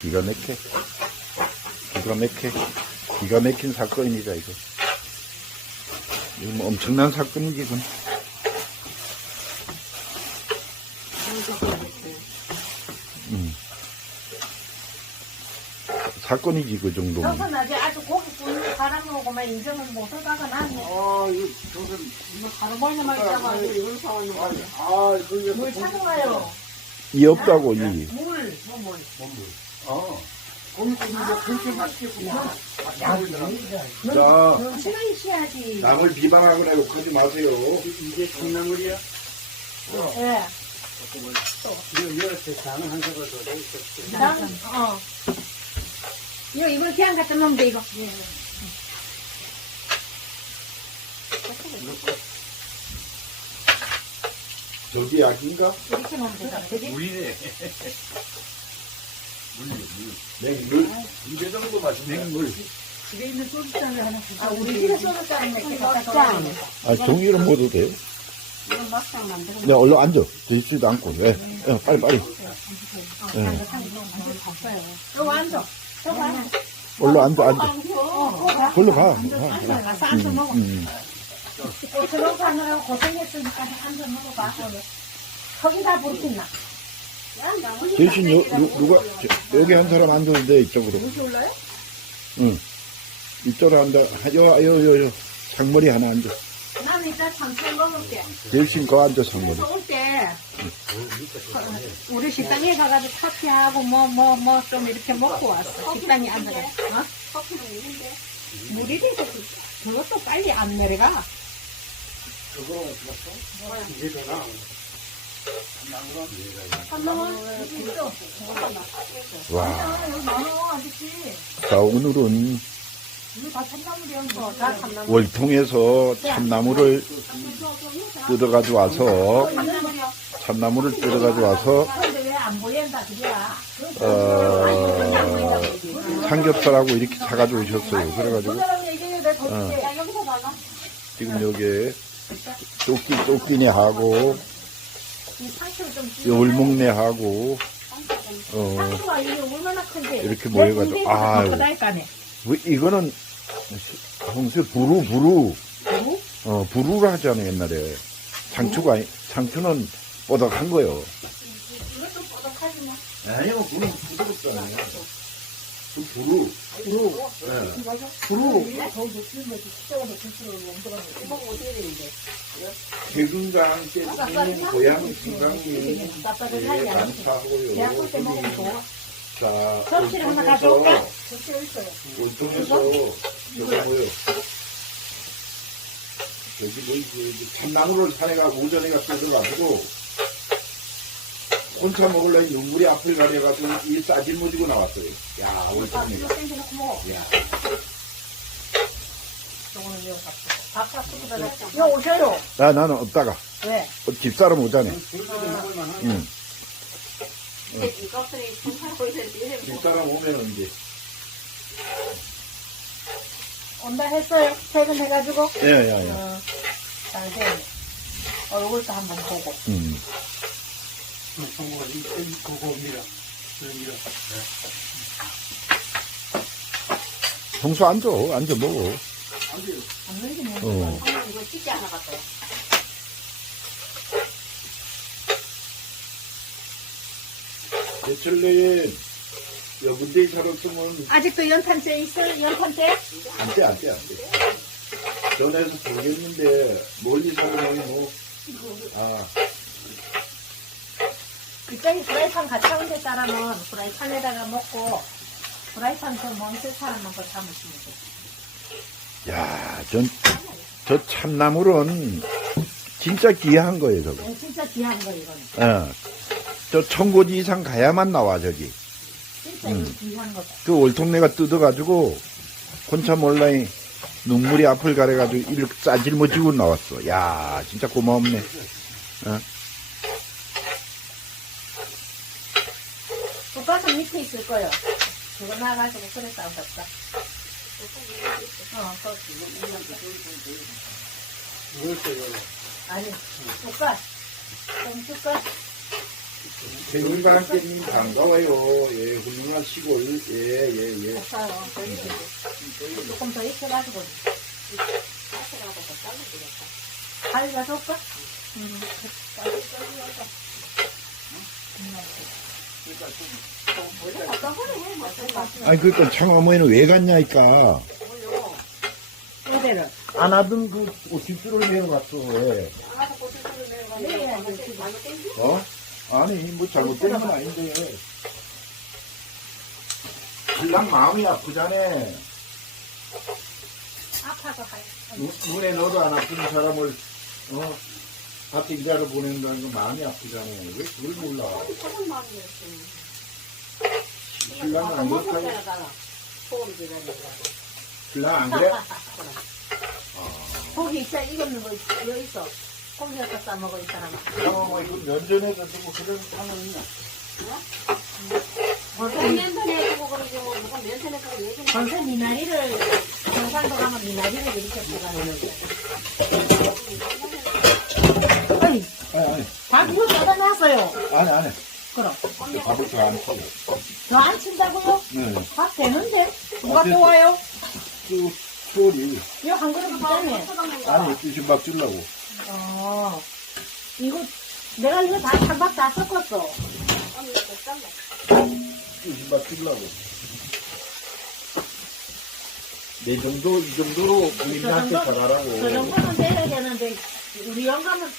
기가 막혀. 기가 막혀. 기가 막힌 사건입니다, 이거. 이거 뭐 엄청난 사건이지, 이건. 음. 사건이지, 그 정도면. 저건 아직 아주 고기 굽는 사람으로만 인정을 못하다가 나는 아, 이거, 저건, 하루 멀리만 있다가 아, 이런 상황이 아니. 아, 이거, 물 찾아가요. 이 없다고, 이. 물, 뭐 물. 아, 그렇게 맛있겠구나. 자, 넌 시간이 쉬야지. 남을 비방하거나 욕하지 마세요. 이게 콩나물이야? 예. 이거 이렇게 장은 한 사발 더 돼. 난, 어. 이거, 이걸 그냥 갖다 놓으면 돼, 이거. 저기 약인가? 이렇게 놓으면. 그지? 물이네. 냉물? 이게 정도 맛있네. 물. 집에 있는 소주잔을 하나 주세요. 아, 우리 집에 소주잔 이렇게 갖다 놓으면 아, 종이는 먹어도 돼. 이건 막상 만들어. 네, 얼른 앉아. 드시지도 않고. 예, 예, 빨리, 빨리. 예. 여기 앉아. 여기 앉아. 얼른 앉아, 앉아. 어, 가. 걸로 가. 앉아. 가서 앉아 먹어. 음, 고추로 가느라고 고생했으니까 앉아 먹어봐. 거기 다 부르겠나? 대신 요, 누, 누가, 저, 여기 한 사람 앉아도 돼, 이쪽으로. 무시 올라요? 응. 이쪽으로 앉아. 요, 요, 요, 요. 상머리 하나 앉아. 나는 이따 참치 먹을게. 대신 거 앉아, 상머리. 그래서 올 때, 우리 식당에 가가지고 커피하고 뭐, 뭐, 뭐 좀 이렇게 먹고 왔어. 식당에 앉아가지고. 어? 커피는 있는데. 물이 돼서 그것도 빨리 안 내려가. 이게 되나? 한 놈은 있어. 와. 자, 오늘은. 월통에서 참나무를 뜯어가지고 와서. 참나무를 뜯어가지고 와서. 어, 삼겹살하고 이렇게 사가지고 오셨어요. 그래가지고, 어. 지금 여기에 쪽기, 쪽기네하고, 이 울목내하고, 어, 상추가 이게 얼마나 큰지. 이렇게 모여가지고. 뭐 이거는, 홍수 부루, 부루. 그리고 어, 부루라 하잖아요, 옛날에. 상추가, 아니- 상추는 뽀득한 거요. 이것도 뽀득하지 뭐. 아니요, 부루 부드럽잖아요. 그 옮겨가면 먹으면 어떻게 되는데? 개근과 함께 생긴 고향 중강이. 많다고요. 자, 접시를 하나 가져올까? 접시 있어요. 월통에서, 저거 뭐요? 여기 뭐, 참나무를 산에 가고 오전에 가서 뜯어가지고, 혼자 먹으려니 눈물이 앞을 가려가지고 이 싸질 무지고 나왔어요. 야. 이거 생겨놓고 먹어. 야, 저거는 이거 갖고. 밥 갖고 그다음에 이거 오셔요. 나, 나는 없다가. 왜? 어, 집사람 오자네. 응. 집사람 오면은 이제. 온다 했어요. 퇴근해가지고. 예, 예, 예. 어, 잘 돼. 얼굴도 한번 보고. 음. 정보가 이, 그거입니다. 그입니다. 평소 앉아, 앉아 먹어. 어. 이거 찢지 않아 갔어요. 며칠 내에 여군대 살았으면 아직도 연탄재 있어요? 연탄재? 안 돼, 안 돼, 안 돼. 전에서 보겠는데, 멀리 살면 뭐, 아, 이쪽에 프라이팬 같이 온데 사람은 프라이팬에다가 먹고 프라이팬 더 멈출 사람만 더 참으시면 돼. 야, 전, 저 참나물은 진짜 귀한 거예요, 저거. 이건 진짜 귀한 거 이거는. 어. 저 천고지 이상 가야만 나와, 저기. 진짜 음. 귀한 거다. 그 월통내가 뜯어가지고, 혼자 몰라이 눈물이 앞을 가려가지고 이렇게 싸질머지고 나왔어. 야, 진짜 고마웠네. 어? 있을 거예요. 그거 나가지고 그래 싸우셨다. 어, 거기. 이걸 써요. 아니, 국가. 좀? 생일과 함께님 반가워요. 예, 훌륭한 시골. 예, 예, 예. 없어요. 저희 조금 더 익혀가지고. 가위가 줄까? 음. 아니, 그니까 창화모에는 왜 갔냐니까. 어디를? 안 하던 그 고집줄을 내려갔어, 왜. 어? 아니, 뭐 잘못된 건 아닌데. 신랑 마음이 아프잖아. 아파서 눈에 넣어도 안 아픈 사람을, 어, 밖에 일하러 보낸다는 건 마음이 아프잖아. 왜 그걸 몰라. 신랑은 안 그렇다고. 신랑 안 그래? 고기 있어, 익었는 거 있어. 이거 있어. 고기 갖다 먹어, 이 사람아. 어, 뭐, 이거 면전에서 두고 그런 상황 있나? 전세 미나리를, 경상도 가면 미나리를 이렇게 들어가는 어이, 아니, 아니, 밥 이거 쏟아놨어요. 아니, 아니. 그럼. 밥을 더안 쳐. 저안 친다고요? 네. 밥 되는데? 누가 어쨌든- 좋아요? 그, 추월이. 이거 한 그릇 비싸네. 아니, 주신 밥 주려고. 어, 이거, 내가 이거 다, 한박 다 섞었어. 주신 밥 주려고. 내 정도, 이 정도로 부인한테 저 정도- 잘하라고. 저 정도는 내야 되는데, 우리 영감은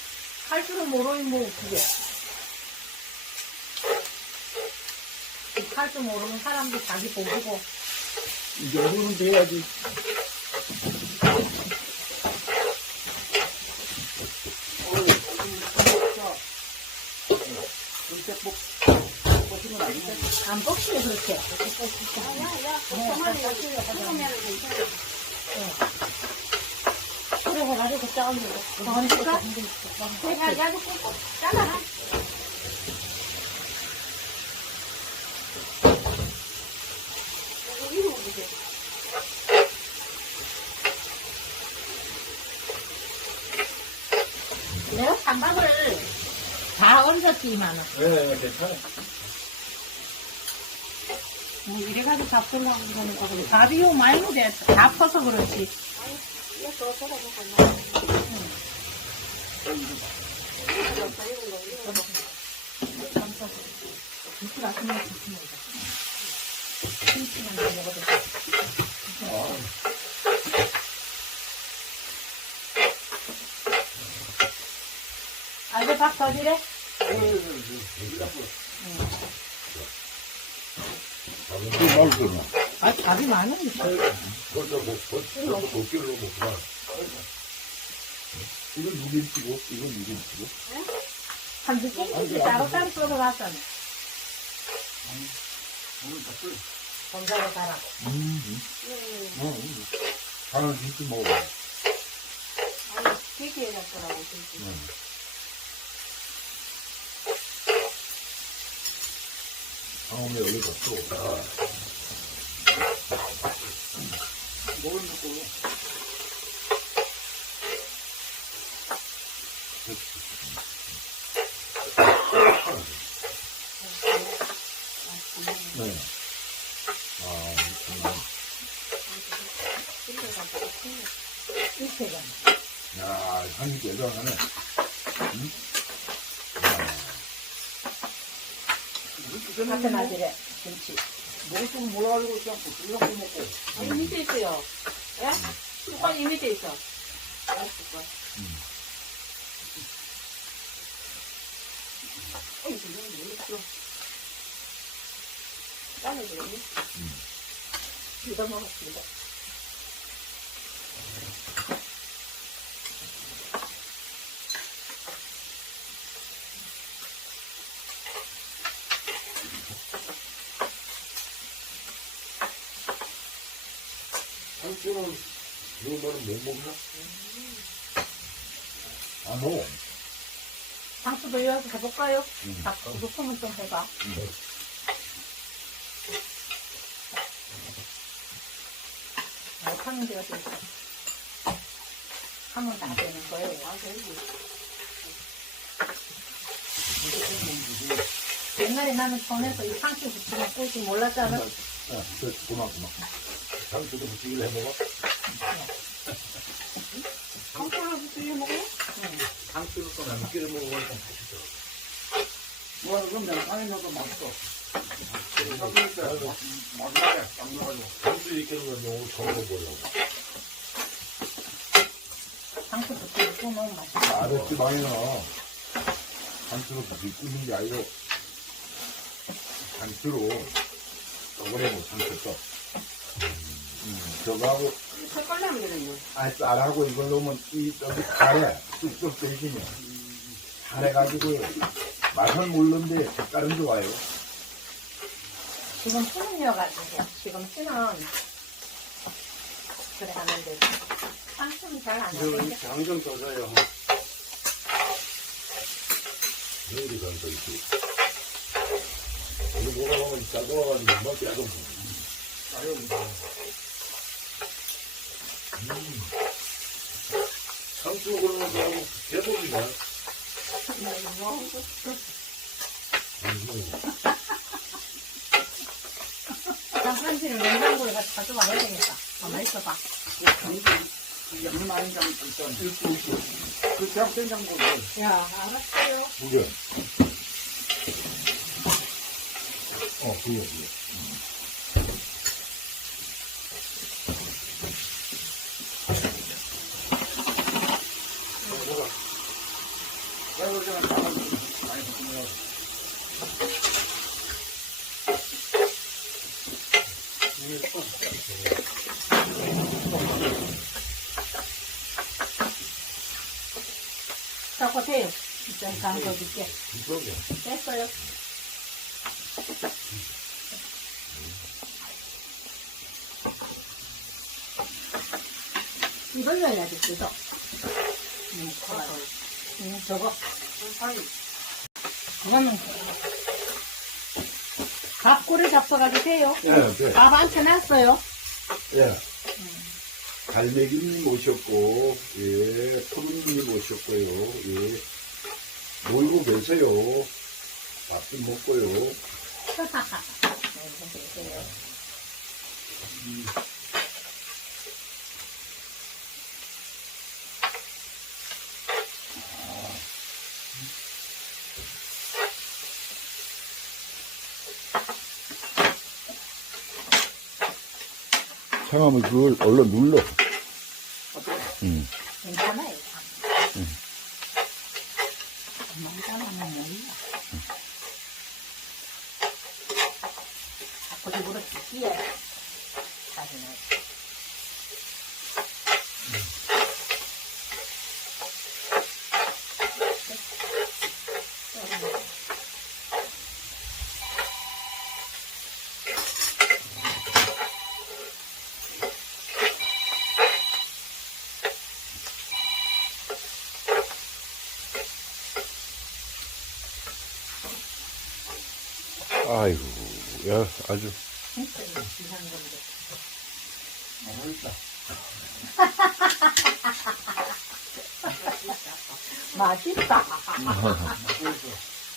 할 줄은 모르니 뭐, 그게. 할 줄 모르는 사람도 자기 보고, 이 정도는 돼야지. 안 뻑치요, 그렇게. 그래, 해가지고 짜오는 거. 더 얹을까? 해가지고 꼭 잘라. 괜찮아. 뭐 이래가지고 밥 쓰려고 그러는 거고 밥이 요 많이 돼. 다 퍼서 그렇지. 아이고 밥 더지래? 그 말거나. 아, 밥이 많은데. 이건 누김치고, 이건 누김치고. 한두 개씩 따로따로 썰어놨잖아. 건자로 가라. 음, 음. 하나 김치 먹어. 다음 에 여기 갔어. 먹을 먹고. 네. 아, 그렇구나. 이렇게가. 야, 향이 대단하네. 같은 아들에 김치. 먹을 줄 몰라가지고 그냥 그냥 먹고. 아니 밑에 있어요. 예? 뚜껑이 밑에 있어. 이거 먹었습니다. 한쪽은 이거는 못 먹나? 아, 뭐. 상추도 이어서 해볼까요? 음. 닭 높으면 좀 해봐. 못하는 데가 좀 있어. 하면 다 되는 거예요. 옛날에 나는 손에서 이 상추 붙이면 꿀지 몰랐잖아. 어, 그, 고마, 고마. 상추도 부치기를 해먹어? 상추를 붙이게 먹어요? 상추는 또 나는 끼를 먹어보니까 맛있어. 뭐, 그럼 내가 안에 넣어도 맛있어. 마지막에 딱 넣어가지고. 상추 이렇게 넣으면 너무 처음 먹어보려고. 상추 붙이고 또 너무 맛있어. 알았지, 많이 넣어. 상추로 부치 끓는 게 아니고, 상추로, 저번에 뭐 상추 또. 음, 저거하고, 색깔 나면 되는 아, 쌀하고 이걸 넣으면 이, 여기 가래, 쑥쑥 빼지면. 가래가지고, 맛은 모르는데 색깔은 좋아요. 지금 푸른이어가지고 지금 씨는 그래 하는데 상추는 잘안 이거 하는데 장좀 떠줘요. 내일이 간다, 이렇게. 오늘 뭐가 보면 짜 돌아가지고, 막 계속. 상추 그러면 그하고 대박이네. 장판지를 냉장고에 가서 가져와야 되겠다. 가만히 있어봐. 양념 아닌장 있잖아. 그 대학생장 보고. 야, 알았어요. 두개. 어, 두개, 두 개. 그러잖아. 나가지고 많이 바꾸면. 자꾸 돼요. 좀 담궈줄게. 이거게. 됐어요. 이걸 넣어야지, 그죠? 음, 그거. 음. 그거는 밥꼬리 잡숴가지고 돼요. 예, 네. 밥 안 쳐놨어요. 예. 갈매기님 모셨고, 예, 푸른님 모셨고요, 예. 놀고 계세요. 밥 좀 먹고요. 상하면 그걸 얼른 눌러. 응. 괜찮아요. 엄마는 몰라. 자꾸 입으로 끼야 사진을. 아이고, 야, 아주. 진짜 이상한 건데. 맛있다.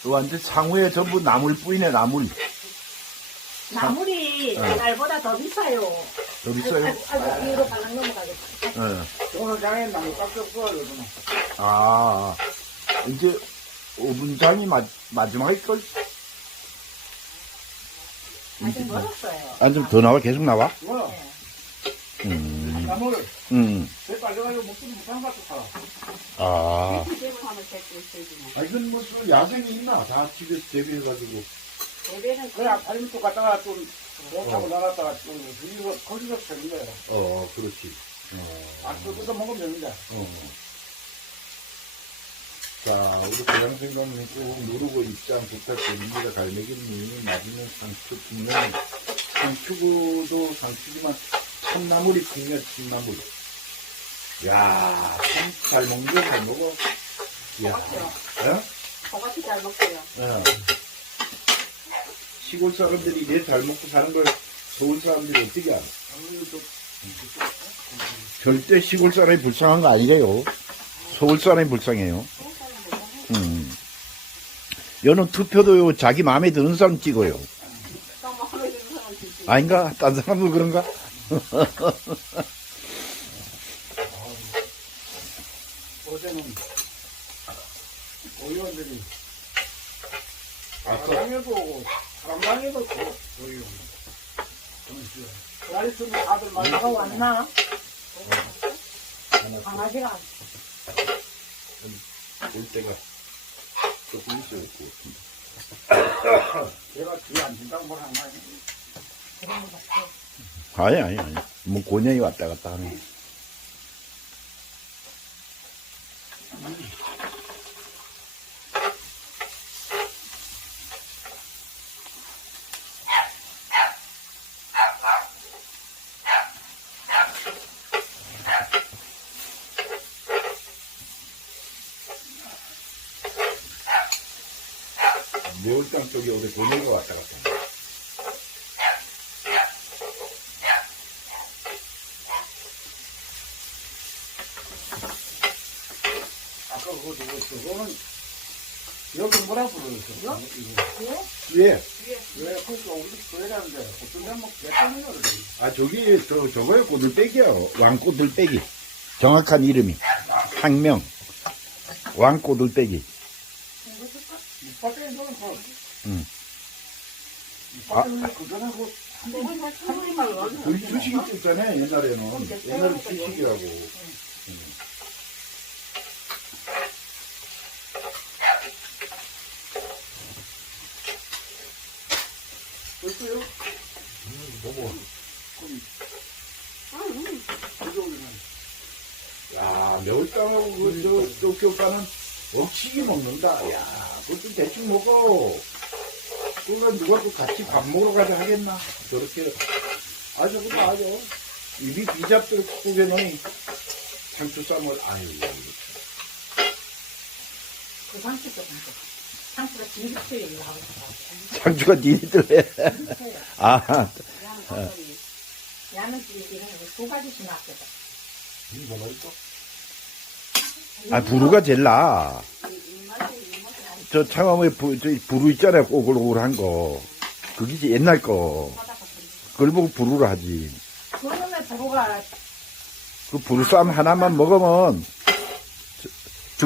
완전 상후에 전부 나물 뿌이네, 나물. 나물이 어. 날보다 더 비싸요. 더 비싸요? 아이고, 위로 발랑 넘어가겠다. 예. 오늘 장에 나무 깍둑 구워요. 아, 이제 5분장이 마, 마지막일 걸? 아직 멀었어요. 아, 좀더 나와? 계속 나와? 뭐, 음, 나무를 음. 배 빨려가지고 목소리 못한 것 같아. 아. 하면 될수 있지 뭐. 아, 이건 뭐, 또 야생이 있나? 다 집에서 대비해가지고. 대배는 그래, 아파트 또 갔다가 좀, 배 타고 나갔다가 좀, 거기서, 거기서 펴는 거예요. 어, 그렇지. 어. 아, 그거 먹으면 되는데. 어. 자, 우리 고양생감님 꾹 누르고 입장 부탁드립니다. 갈매기님 맛있는 상추 굽는 상추도 상추지만 참나물이 굽냐 참나물. 야, 참잘 먹는 잘 먹어. 야, 어? 저같이 잘 먹어요. 어. 시골 사람들이 이래 잘 먹고 사는 걸 서울 사람들이 어떻게 알아? 절대 시골 사람이 불쌍한 거 아니래요. 서울 사람이 불쌍해요. 음. 여는 투표도요, 자기 마음에 드는 사람 찍어요. 아닌가? 딴 사람도 그런가? 어제는 의원들이 사랑에도 오고 사랑방에도 오고 의원 날 있으면 다들 많이 누가 왔나? 강아지가 올 때가 조금 있어야 고 제가 뒤에 앉힌다고 뭐한 거 아니에요 아 니, 아니, 아니. 뭐, 고냥이 왔다 갔다 하네. 매울땅 쪽에 어디 고냥이가 왔다 갔다 하네. 아까 그거 그거는 여기 뭐라 부르셨어? 예. 왜 그거 우리 교회라는데 어떤 데뭐 개판이라 그래 아, 저기, 저, 저거요, 꼬들빼기야. 왕꼬들빼기. 정확한 이름이. 학명. 왕꼬들빼기. 이파트에 있는 거 응. 이파트에 그 전에 그그 주식이 있었잖아요, 옛날에는. 옛날에 주식이라고. 있어요? 보고. 이쪽에는 야, 매울땅하고 그, 저, 도쿄 오빠는 억치기 먹는다. 야, 그것도 대충 먹어. 그거 누가 또 같이 밥 먹으러 가자 하겠나? 저렇게. 아주, 그거 아주. 입이 비잡들 국에는 상추 쌈을, 아유. 그 상추도 상추. 상추가 하고 싶어. 상추가 니들래. 아, 야는 이런 거두 가지씩 놨거든. 아, 부루가 제일 나아. 저 창암에 부, 저 부루 있잖아요. 오글오글한 거. 그게 이제 옛날 거. 그걸 보고 부루를 하지. 그러면 부부가 그 부루쌈 하나만 먹으면 저-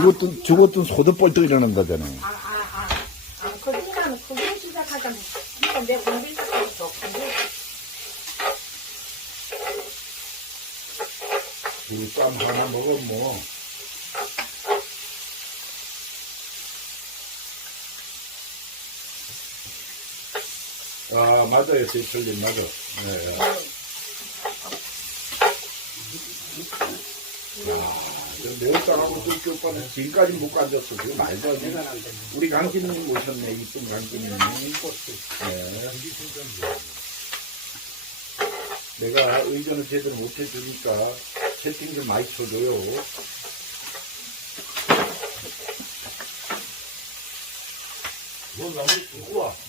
죽었던, 죽었던 소도 뻘떡 일어난 거잖아. 아, 아, 아, 아, 거짓말은 그걸 시작하자. 이거 내 공부 시작했어. 근데 부루쌈 하나 먹으면 뭐. 아, 맞아요. 제철님, 맞아. 네. 저 매운탕하고 또 오빠는 지금까지 못 가졌어. 그거 말도 안 돼. 우리 강진님 오셨네. 이쁜 강진님. 네. 내가 의견을 제대로 못 해주니까 채팅 좀 많이 쳐줘요. 너 나무 두고 와.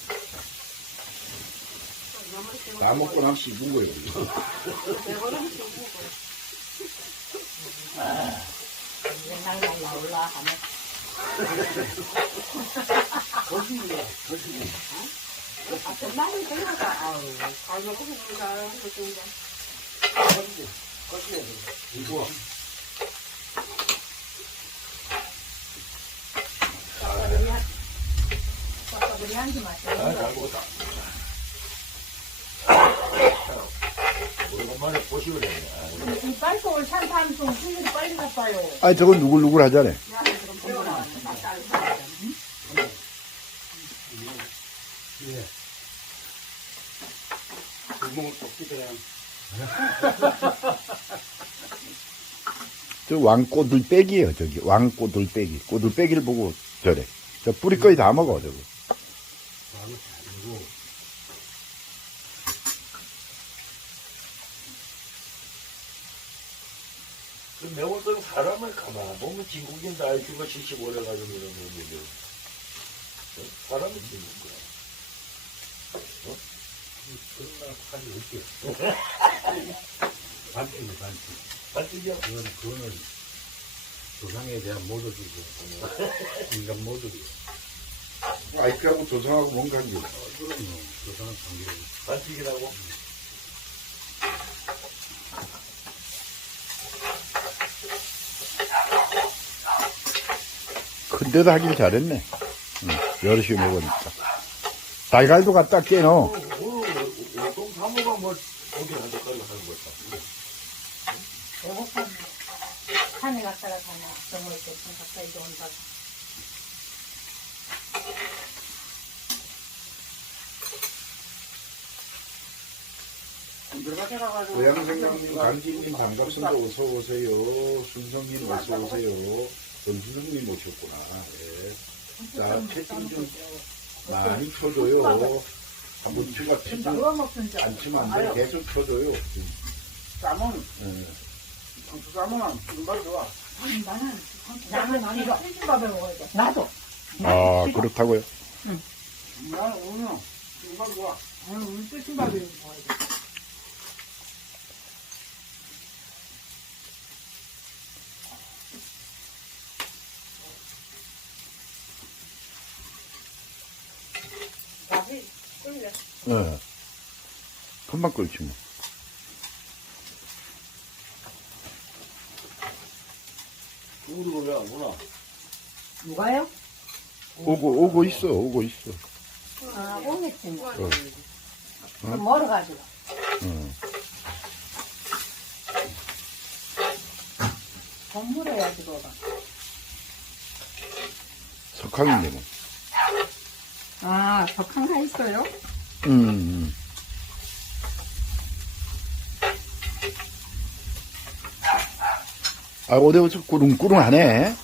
다 먹고 나면 씹은 거예요. 옛날 날 나올라 하면 아, 정말이 되나가 아우, 잘 먹고 싶다. 그런가. 우리 한지 마셔. 오랜 만에 보시고 그래. 이 빨리 산탄 좀 수율이 빨리 갔어요. 아, 저건 누굴누굴 하잖아요. 구멍을 또 끼대요 저 왕꼬들빼기예요, 저기. 왕꼬들빼기. 꼬들빼기를 보고 저래. 저 뿌리까지 다 먹어, 저거. 그 매운탕 사람을 진국인도 IQ가 75래 가지고 이런 거는데 어? 사람을 찍는 거야. 그런 날 하지 올게 반칙이 반칙 반칙이야. 그건 그거는 조상에 대한 모독이고 인간 모독이고 와이프하고 조상하고 뭔 관계? 반칙이라고? 큰데도 하긴 잘했네. 응, 여럿이 먹으니까. 달걀도 갖다. 산에 갔다가. 정월 때 온다고. 들어가셔가지고. 고양생강님, 강진님 반갑습니다. 어서 오세요. 순성님 어서 오세요. 전수정님 오셨구나. 예. 자, 채팅 좀 많이 쳐줘요. 한번 누워 먹든 줄 않지만 안 돼. 계속 쳐줘요. 쌈은, 예. 상추 쌈은 정말 좋아. 나는 나는 이거 밥을 먹어야 돼. 나도. 아, 그렇다고요? 나는 오늘 정말 좋아. 아유, 우리 뜨신 밥을 먹어야 돼. 예. 금방 끓지 뭐. 우리 왜안 오나? 누가요? 오고, 오고 있어, 오고 있어. 아, 오겠지. 어. 좀 멀어가지고. 응. 돈 물어야지, 그거. 석항인데 뭐. 아, 석항가 있어요? 음, 음. 아, 어서 꾸릉꾸릉하네.